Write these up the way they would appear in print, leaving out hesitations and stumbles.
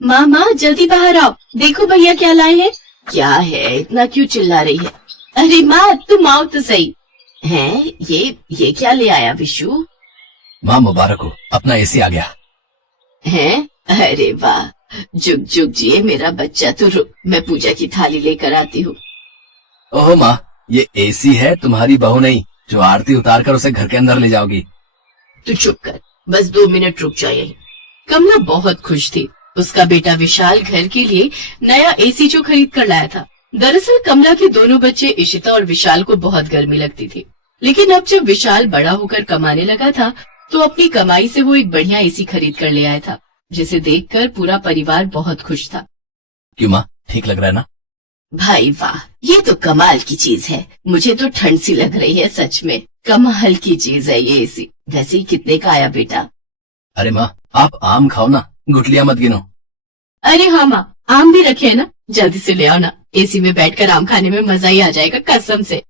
माँ माँ जल्दी बाहर आओ, देखो भैया क्या लाए हैं। क्या है, इतना क्यों चिल्ला रही है? अरे माँ तुम आओ तो सही। हैं ये क्या ले आया विशु? माँ मुबारक हो, अपना एसी आ गया। हैं? अरे वाह, जुग जुग जिए मेरा बच्चा। तो रुक, मैं पूजा की थाली लेकर आती हूँ। ओहो माँ, ये एसी है, तुम्हारी बहू नहीं जो आरती उतार कर उसे घर के अंदर ले जाओगी। तू चुप कर, बस 2 मिनट रुक जा यहीं। कमला बहुत खुश थी। उसका बेटा विशाल घर के लिए नया एसी जो खरीद कर लाया था। दरअसल कमला के दोनों बच्चे इशिता और विशाल को बहुत गर्मी लगती थी, लेकिन अब जब विशाल बड़ा होकर कमाने लगा था तो अपनी कमाई से वो एक बढ़िया एसी खरीद कर ले आया था, जिसे देखकर पूरा परिवार बहुत खुश था। क्यों माँ, ठीक लग रहा है ना? भाई वाह, ये तो कमाल की चीज है। मुझे तो ठंड सी लग रही है, सच में कमाल की चीज है ये एसी। वैसे ही कितने का आया बेटा? अरे माँ, आप आम खाओ ना, गुठलियां मत गिनो। अरे हाँ माँ, आम भी रखे है ना, जल्दी से ले आओ ना। एसी में बैठकर आम खाने में मजा ही आ जाएगा कसम से।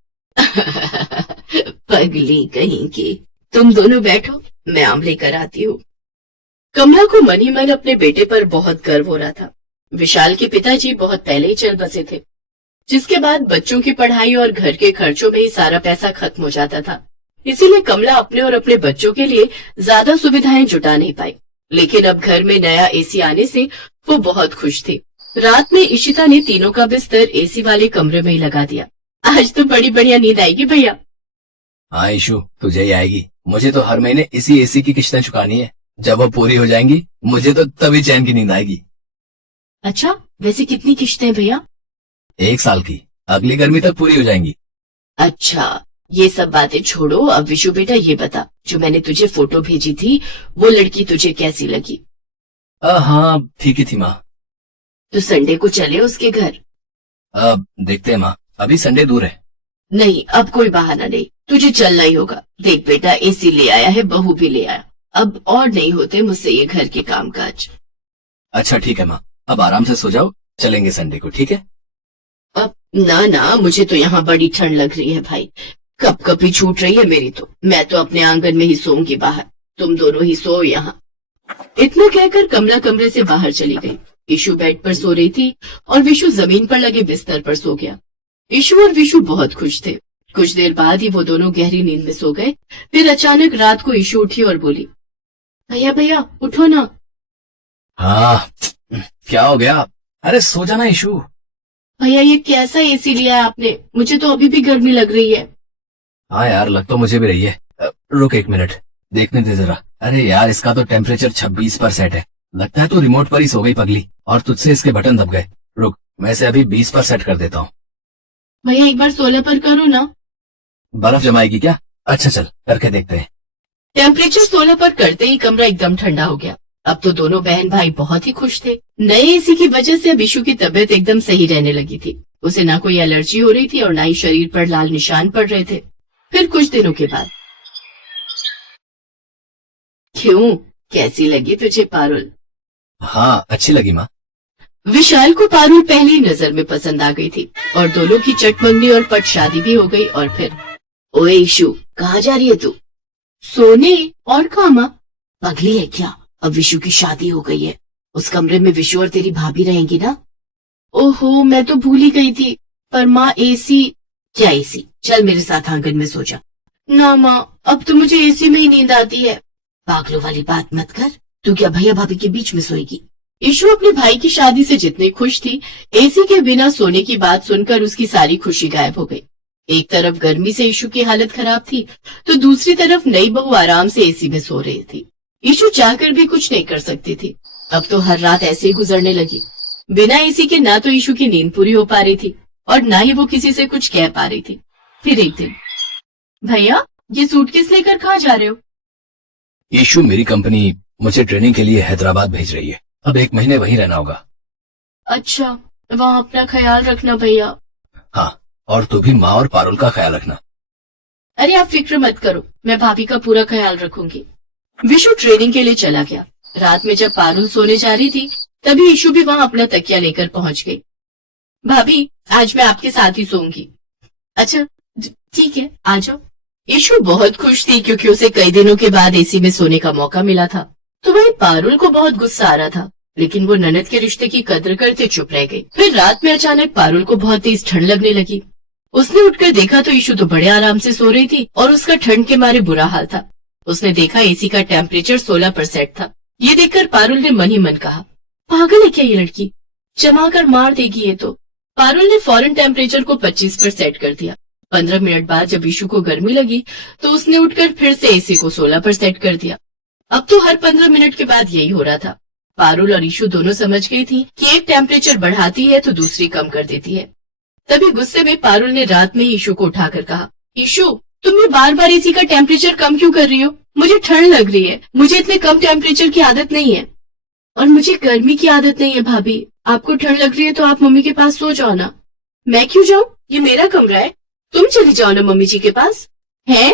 पगली कहीं की, तुम दोनों बैठो, मैं आम लेकर आती हूँ। कमला को मन ही मन अपने बेटे पर बहुत गर्व हो रहा था। विशाल के पिताजी बहुत पहले ही चल बसे थे, जिसके बाद बच्चों की पढ़ाई और घर के खर्चों में ही सारा पैसा खत्म हो जाता था। इसीलिए कमला अपने और अपने बच्चों के लिए ज्यादा सुविधाएं जुटा नहीं पाई। लेकिन अब घर में नया एसी आने से वो बहुत खुश थी। रात में इशिता ने तीनों का बिस्तर एसी वाले कमरे में ही लगा दिया। आज तो बड़ी बढ़िया नींद आएगी भैया। हाँ ईशु, तुझे ही आएगी। मुझे तो हर महीने इसी एसी की किस्तें चुकानी है। जब वो पूरी हो जाएंगी मुझे तो तभी चैन की नींद आएगी। अच्छा, वैसे कितनी किश्तें भैया? 1 साल की, अगली गर्मी तक पूरी हो जाएंगी। अच्छा, ये सब बातें छोड़ो। अब विशु बेटा ये बता, जो मैंने तुझे फोटो भेजी थी वो लड़की तुझे कैसी लगी? हाँ ठीक ही थी माँ। तो संडे को चले उसके घर? अब देखते हैं माँ, अभी संडे दूर है। नहीं, अब कोई बहाना नहीं, तुझे चलना ही होगा। देख बेटा, एसी ले आया है, बहू भी ले आया। अब और नहीं होते मुझसे ये घर के कामकाज। अच्छा ठीक है माँ, अब आराम से सो जाओ, चलेंगे संडे को, ठीक है? अब ना ना, मुझे तो यहाँ बड़ी ठंड लग रही है भाई। कब कभी छूट रही है मेरी तो। मैं तो अपने आंगन में ही सोऊंगी बाहर, तुम दोनों ही सो यहाँ। इतना कहकर कमला कमरे से बाहर चली गई। ईशु बेड पर सो रही थी और विशु जमीन पर लगे बिस्तर पर सो गया। ईशु और विशु बहुत खुश थे। कुछ देर बाद ही वो दोनों गहरी नींद में सो गए। फिर अचानक रात को ईशु उठी और बोली, भैया भैया उठो ना। हाँ, क्या हो गया? अरे सो जाना ईशु। भैया ये कैसा एसी लिया है आपने? मुझे तो अभी भी गर्मी लग रही है। हाँ यार, लग तो मुझे भी रही है। रुक 1 मिनट, देखने दे जरा। अरे यार, इसका तो टेम्परेचर 26 पर सेट है। लगता है तू रिमोट पर ही सो गई पगली, और तुझसे इसके बटन दब गए। रुक, मैं इसे अभी 20 पर सेट कर देता हूँ। भैया एक बार 16 पर करो ना। बर्फ जमाएगी क्या? अच्छा चल, करके देखते हैं। टेम्परेचर 16 पर करते ही कमरा एकदम ठंडा हो गया। अब तो दोनों बहन भाई बहुत ही खुश थे। नए एसी की वजह से अब ईशु की तबीयत एकदम सही रहने लगी थी। उसे ना कोई एलर्जी हो रही थी और ना ही शरीर पर लाल निशान पड़ रहे थे। फिर कुछ दिनों के बाद, क्यों, कैसी लगी तुझे पारुल? हाँ अच्छी लगी माँ। विशाल को पारुल पहली नजर में पसंद आ गई थी और दोनों की चट मंगनी और पट शादी भी हो गई। और फिर, ओए ईशु, कहाँ जा रही है तू? सोने। और कहाँ माँ? पगली है क्या? अब विशु की शादी हो गई है, उस कमरे में विशु और तेरी भाभी रहेंगी ना? ओहो, मैं तो भूल ही गई थी। पर माँ एसी। क्या एसी? चल मेरे साथ आंगन में सो जा। ना माँ, अब तो मुझे एसी में ही नींद आती है। पागलों वाली बात मत कर, तू क्या भैया भाभी के बीच में सोएगी? ईशु अपने भाई की शादी से जितनी खुश थी, एसी के बिना सोने की बात सुनकर उसकी सारी खुशी गायब हो गई। एक तरफ गर्मी से ईशु की हालत खराब थी, तो दूसरी तरफ नई बहू आराम से एसी में सो रही थी। ईशु चाहकर भी कुछ नहीं कर सकती थी। अब तो हर रात ऐसे ही गुजरने लगी। बिना एसी के ना तो ईशु की नींद पूरी हो पा रही थी और ना ही वो किसी से कुछ कह पा रही थी। फिर एक दिन, भैया ये सूटकेस लेकर कहाँ जा रहे हो? ईशु, मेरी कंपनी मुझे ट्रेनिंग के लिए हैदराबाद भेज रही है। अब 1 महीने वहीं रहना होगा। अच्छा, वहाँ अपना ख्याल रखना भैया। हाँ, और तू भी माँ और पारुल का ख्याल रखना। अरे आप फिक्र मत करो, मैं भाभी का पूरा ख्याल रखूंगी। विशु ट्रेनिंग के लिए चला गया। रात में जब पारुल सोने जा रही थी, तभी ईशु भी वहाँ अपना तकिया लेकर पहुंच गई। भाभी, आज मैं आपके साथ ही सोऊंगी। अच्छा ठीक है, आ जाओ। ईशु बहुत खुश थी क्योंकि उसे कई दिनों के बाद एसी में सोने का मौका मिला था। तो वहीं पारुल को बहुत गुस्सा आ रहा था। लेकिन वो ननद के रिश्ते की कद्र करते चुप रह गई। फिर रात में अचानक पारुल को बहुत तेज ठंड लगने लगी। उसने उठकर देखा तो ईशु तो बड़े आराम से सो रही थी और उसका ठंड के मारे बुरा हाल था। उसने देखा एसी का टेम्परेचर 16% था। ये देखकर पारुल ने मन ही मन कहा, पागल है क्या ये लड़की, जमा कर मार देगी ये तो। पारुल ने फौरन टेम्परेचर को 25 पर सेट कर दिया। 15 मिनट बाद जब ईशु को गर्मी लगी तो उसने उठकर फिर से एसी को 16 पर सेट कर दिया। अब तो हर 15 मिनट के बाद यही हो रहा था। पारुल और ईशु दोनों समझ गई थी कि एक टेम्परेचर बढ़ाती है तो दूसरी कम कर देती है। तभी गुस्से में पारुल ने रात में ईशु को उठाकर कहा, ईशु तुम ये बार बार एसी का टेम्परेचर कम क्यों कर रही हो? मुझे ठंड लग रही है, मुझे इतने कम टेम्परेचर की आदत नहीं है और मुझे गर्मी की आदत नहीं है। भाभी आपको ठंड लग रही है तो आप मम्मी के पास सो जाओ ना। मैं क्यों जाऊं? ये मेरा कमरा है, तुम चली जाओ ना मम्मी जी के पास। है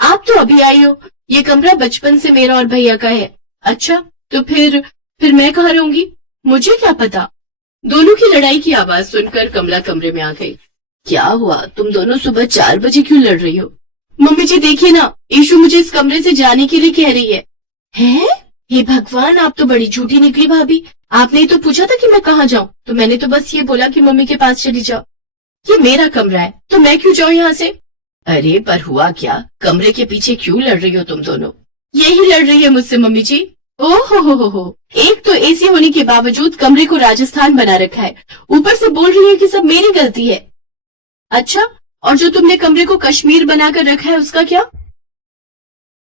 आप तो अभी आई हो, ये कमरा बचपन से मेरा और भैया का है। अच्छा तो फिर मैं कहाँ रहूंगी? मुझे क्या पता। दोनों की लड़ाई की आवाज सुनकर कमला कमरे में आ गई। क्या हुआ, तुम दोनों सुबह 4 बजे क्यों लड़ रही हो? मम्मी जी देखिए ना, ईशु मुझे इस कमरे से जाने के लिए कह रही है। हैं? हे भगवान, आप तो बड़ी झूठी निकली भाभी। आपने ही तो पूछा था कि मैं कहाँ जाऊं, तो मैंने तो बस ये बोला कि मम्मी के पास चली जाओ। ये मेरा कमरा है तो मैं क्यों जाऊं यहाँ से? अरे पर हुआ क्या, कमरे के पीछे क्यों लड़ रही हो तुम दोनों? यही लड़ रही है मुझसे मम्मी जी। ओहो हो, एक तो एसी होने के बावजूद कमरे को राजस्थान बना रखा है, ऊपर से बोल रही है कि सब मेरी गलती है। अच्छा, और जो तुमने कमरे को कश्मीर बनाकर रखा है उसका क्या?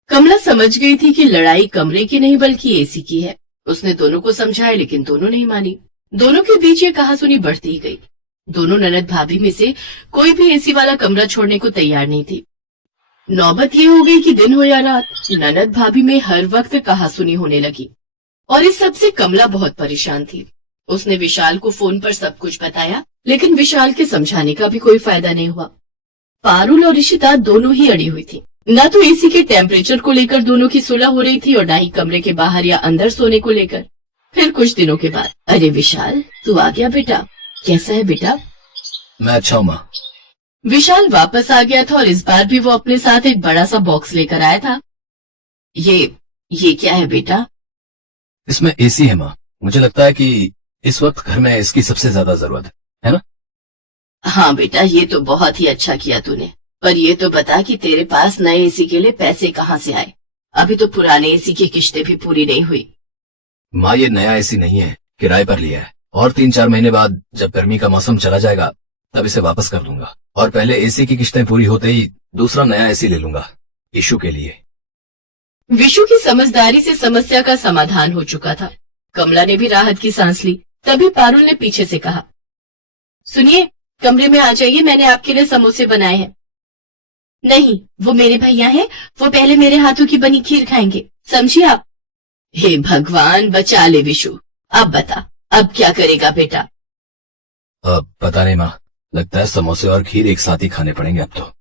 कमला समझ गई थी कि लड़ाई कमरे की नहीं बल्कि एसी की है। उसने दोनों को समझाया लेकिन दोनों नहीं मानी। दोनों के बीच ये कहासुनी बढ़ती ही गई। दोनों ननद भाभी में से कोई भी एसी वाला कमरा छोड़ने को तैयार नहीं थी। नौबत ये हो गई कि दिन हो या रात, ननद भाभी में हर वक्त कहासुनी होने लगी और इस सब से कमला बहुत परेशान थी। उसने विशाल को फोन पर सब कुछ बताया लेकिन विशाल के समझाने का भी कोई फायदा नहीं हुआ। पारुल और इशिता दोनों ही अड़ी हुई थी। न तो एसी के टेम्परेचर को लेकर दोनों की सुलह हो रही थी और न ही कमरे के बाहर या अंदर सोने को लेकर। फिर कुछ दिनों के बाद, अरे विशाल तू आ गया बेटा, कैसा है बेटा? मैं अच्छा हूँ माँ। विशाल वापस आ गया था और इस बार भी वो अपने साथ एक बड़ा सा बॉक्स लेकर आया था। ये क्या है बेटा? इसमें एसी है माँ। मुझे लगता है कि इस वक्त घर में इसकी सबसे ज्यादा जरूरत है ना? हाँ बेटा, ये तो बहुत ही अच्छा किया तूने, पर ये तो बता कि तेरे पास नए एसी के लिए पैसे कहाँ से आए? अभी तो पुराने एसी की किश्तें भी पूरी नहीं हुई। माँ ये नया एसी नहीं है, किराए पर लिया है और 3-4 महीने बाद जब गर्मी का मौसम चला जाएगा तब इसे वापस कर दूंगा और पहले एसी की किश्तें पूरी होते ही दूसरा नया एसी ले लूंगा ईशु के लिए। विशु की समझदारी से समस्या का समाधान हो चुका था। कमला ने भी राहत की सांस ली। तभी पारुल ने पीछे से कहा, सुनिए कमरे में आ जाइए, मैंने आपके लिए समोसे बनाए हैं। नहीं, वो मेरे भैया हैं, वो पहले मेरे हाथों की बनी खीर खाएंगे, समझिए आप। हे भगवान बचा ले विशु, अब बता अब क्या करेगा बेटा? अब पता नहीं माँ, लगता है समोसे और खीर एक साथ ही खाने पड़ेंगे अब तो।